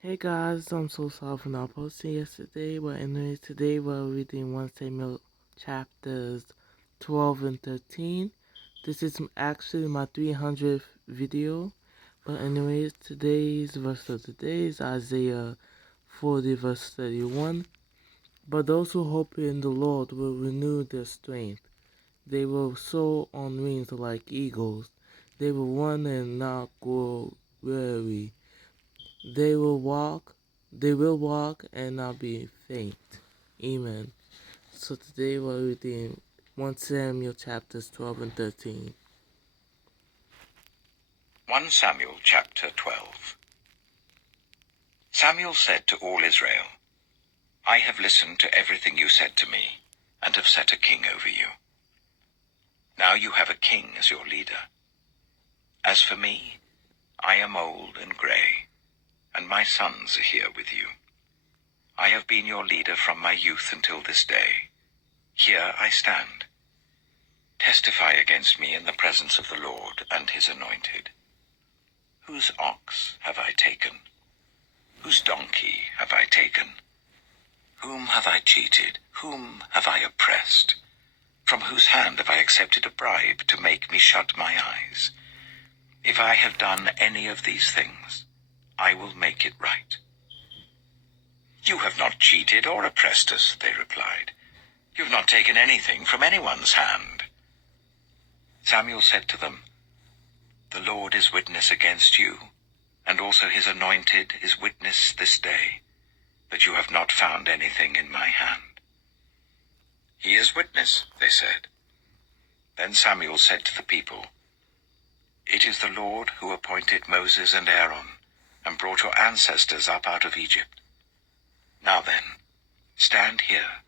Hey guys, I'm so sorry for not posting yesterday, but anyways, today we're reading 1 Samuel chapters 12 and 13. This is actually my 300th video, but anyways, today's verse of the day is Isaiah 40 verse 31. But those who hope in the Lord will renew their strength. They will soar on wings like eagles. They will run and not grow weary. They will walk and not be faint. Amen. So today we're reading 1 Samuel chapters 12 and 13. 1 Samuel chapter 12. Samuel said to all Israel, I have listened to everything you said to me, and have set a king over you. Now you have a king as your leader. As for me, I am old and grey, and my sons are here with you. I have been your leader from my youth until this day. Here I stand. Testify against me in the presence of the Lord and his anointed. Whose ox have I taken? Whose donkey have I taken? Whom have I cheated? Whom have I oppressed? From whose hand have I accepted a bribe to make me shut my eyes? If I have done any of these things, I will make it right. You have not cheated or oppressed us, they replied. You have not taken anything from anyone's hand. Samuel said to them, The Lord is witness against you, and also his anointed is witness this day, that you have not found anything in my hand. He is witness, they said. Then Samuel said to the people, It is the Lord who appointed Moses and Aaron, and brought your ancestors up out of Egypt. Now then, stand here,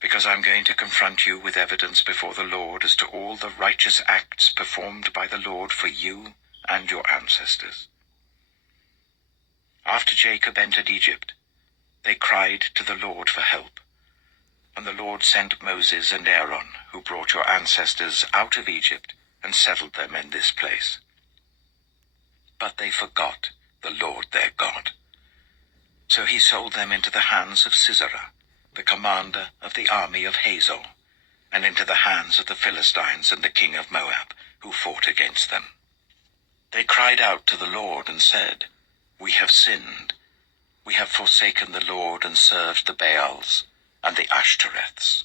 because I'm going to confront you with evidence before the Lord as to all the righteous acts performed by the Lord for you and your ancestors. After Jacob entered Egypt, they cried to the Lord for help. And the Lord sent Moses and Aaron, who brought your ancestors out of Egypt and settled them in this place. But they forgot the Lord their God. So he sold them into the hands of Sisera, the commander of the army of Hazor, and into the hands of the Philistines and the king of Moab, who fought against them. They cried out to the Lord and said, We have sinned. We have forsaken the Lord and served the Baals and the Ashtoreths.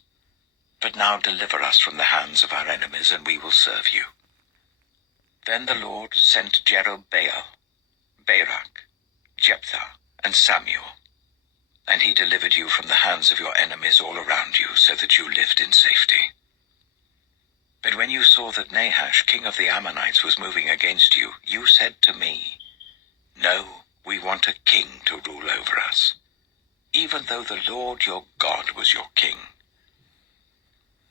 But now deliver us from the hands of our enemies, and we will serve you. Then the Lord sent Jerubbaal, Barak, Jephthah, and Samuel, and he delivered you from the hands of your enemies all around you, so that you lived in safety. But when you saw that Nahash, king of the Ammonites, was moving against you, you said to me, No, we want a king to rule over us, even though the Lord your God was your king.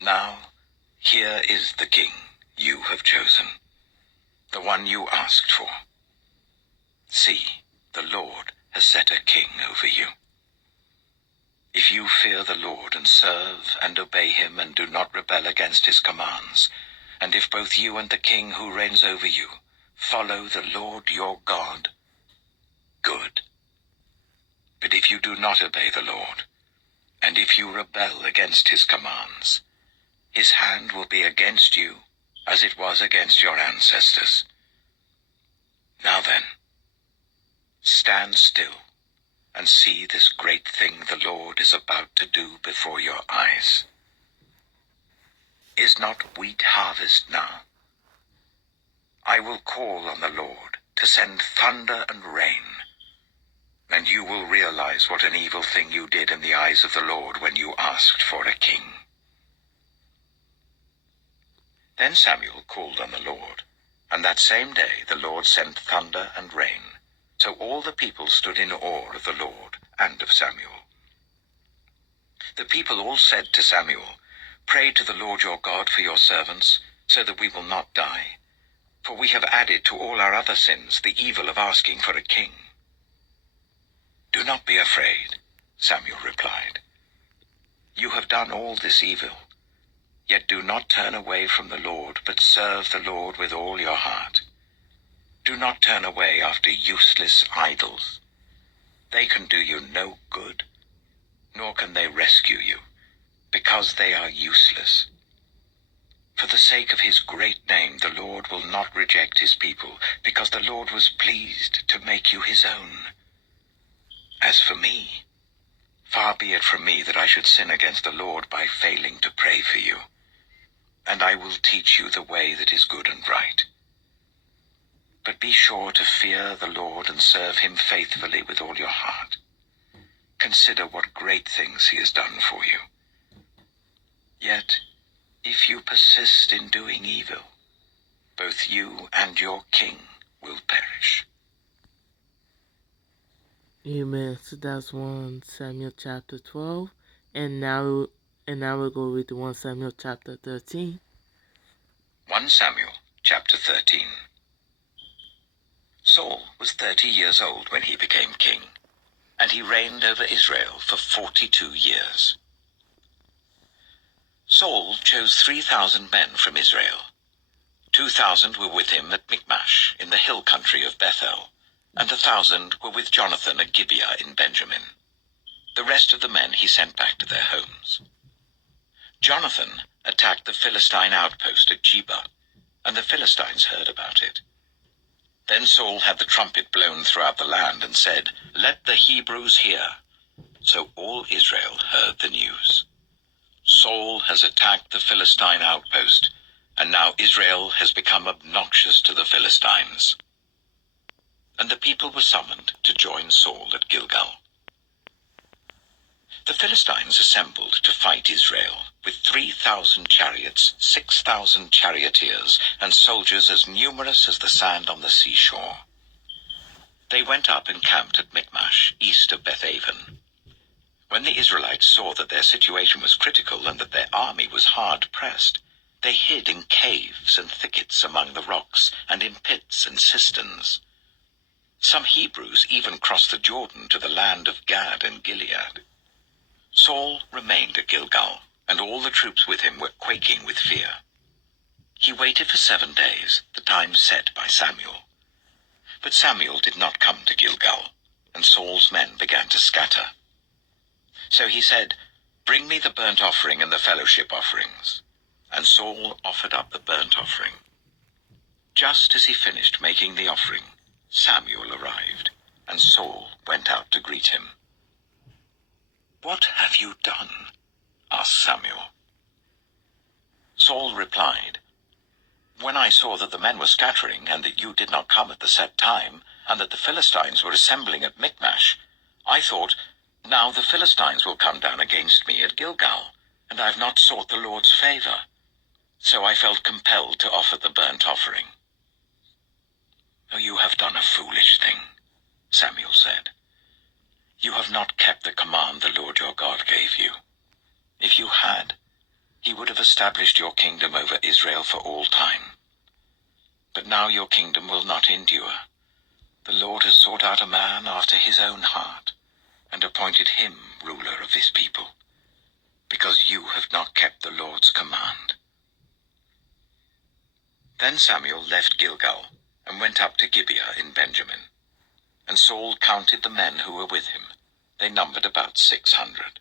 Now, here is the king you have chosen, the one you asked for. See, the Lord has set a king over you. If you fear the Lord and serve and obey him and do not rebel against his commands, and if both you and the king who reigns over you follow the Lord your God, good. But if you do not obey the Lord, and if you rebel against his commands, his hand will be against you as it was against your ancestors. Now then, stand still and see this great thing the Lord is about to do before your eyes. Is not wheat harvest now? I will call on the Lord to send thunder and rain, and you will realize what an evil thing you did in the eyes of the Lord when you asked for a king. Then Samuel called on the Lord, and that same day the Lord sent thunder and rain. So all the people stood in awe of the Lord and of Samuel. The people all said to Samuel, Pray to the Lord your God for your servants, so that we will not die. For we have added to all our other sins the evil of asking for a king. Do not be afraid, Samuel replied. You have done all this evil. Yet do not turn away from the Lord, but serve the Lord with all your heart. Do not turn away after useless idols. They can do you no good, nor can they rescue you, because they are useless. For the sake of his great name, the Lord will not reject his people, because the Lord was pleased to make you his own. As for me, far be it from me that I should sin against the Lord by failing to pray for you, and I will teach you the way that is good and right. But be sure to fear the Lord and serve him faithfully with all your heart. Consider what great things he has done for you. Yet, if you persist in doing evil, both you and your king will perish. Amen. So that's 1 Samuel chapter 12. And now we'll go read 1 Samuel chapter 13. 1 Samuel chapter 13. Saul was 30 years old when he became king, and he reigned over Israel for 42 years. Saul chose 3,000 men from Israel. 2,000 were with him at Michmash in the hill country of Bethel, and 1,000 were with Jonathan at Gibeah in Benjamin. The rest of the men he sent back to their homes. Jonathan attacked the Philistine outpost at Geba, and the Philistines heard about it. Then Saul had the trumpet blown throughout the land and said, "Let the Hebrews hear." So all Israel heard the news. Saul has attacked the Philistine outpost, and now Israel has become obnoxious to the Philistines. And the people were summoned to join Saul at Gilgal. The Philistines assembled to fight Israel with 3,000 chariots, 6,000 charioteers, and soldiers as numerous as the sand on the seashore. They went up and camped at Michmash, east of Bethaven. When the Israelites saw that their situation was critical and that their army was hard pressed, they hid in caves and thickets among the rocks and in pits and cisterns. Some Hebrews even crossed the Jordan to the land of Gad and Gilead. Saul remained at Gilgal, and all the troops with him were quaking with fear. He waited for 7 days, the time set by Samuel. But Samuel did not come to Gilgal, and Saul's men began to scatter. So he said, "Bring me the burnt offering and the fellowship offerings." And Saul offered up the burnt offering. Just as he finished making the offering, Samuel arrived, and Saul went out to greet him. "What have you done?" asked Samuel. Saul replied, "When I saw that the men were scattering, and that you did not come at the set time, and that the Philistines were assembling at Michmash, I thought, now the Philistines will come down against me at Gilgal, and I have not sought the Lord's favor. So I felt compelled to offer the burnt offering." "Oh, you have done a foolish thing," Samuel said. "You have not kept the command the Lord your God gave you. If you had, he would have established your kingdom over Israel for all time. But now your kingdom will not endure. The Lord has sought out a man after his own heart, and appointed him ruler of his people, because you have not kept the Lord's command." Then Samuel left Gilgal and went up to Gibeah in Benjamin. And Saul counted the men who were with him. They numbered about 600.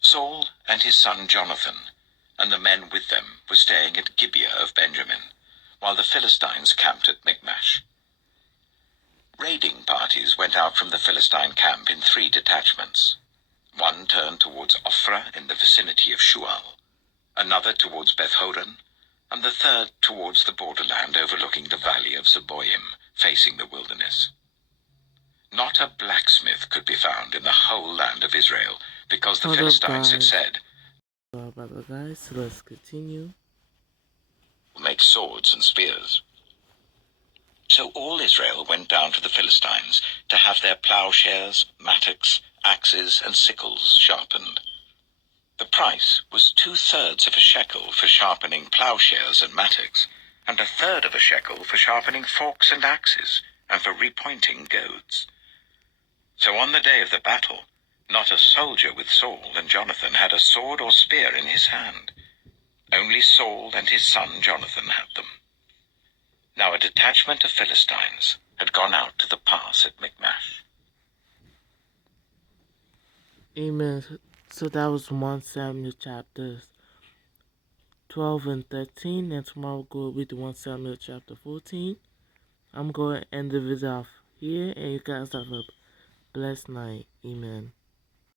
Saul and his son Jonathan and the men with them were staying at Gibeah of Benjamin, while the Philistines camped at Michmash. Raiding parties went out from the Philistine camp in 3 detachments. One turned towards Ophrah in the vicinity of Shual, another towards Beth-horon, and the third towards the borderland overlooking the valley of Zeboim, facing the wilderness. Not a blacksmith could be found in the whole land of Israel, because the Philistines had said, Guys, so let's continue. "Make swords and spears." So all Israel went down to the Philistines to have their plowshares, mattocks, axes, and sickles sharpened. The price was 2/3 of a shekel for sharpening plowshares and mattocks, and 1/3 of a shekel for sharpening forks and axes, and for repointing goads. So on the day of the battle, not a soldier with Saul and Jonathan had a sword or spear in his hand. Only Saul and his son Jonathan had them. Now a detachment of Philistines had gone out to the pass at Michmash. Amen. So that was 1 Samuel chapters 12 and 13, and tomorrow we'll read 1 Samuel chapter 14. I'm going to end the video off here, and you guys have a blessed night. Amen.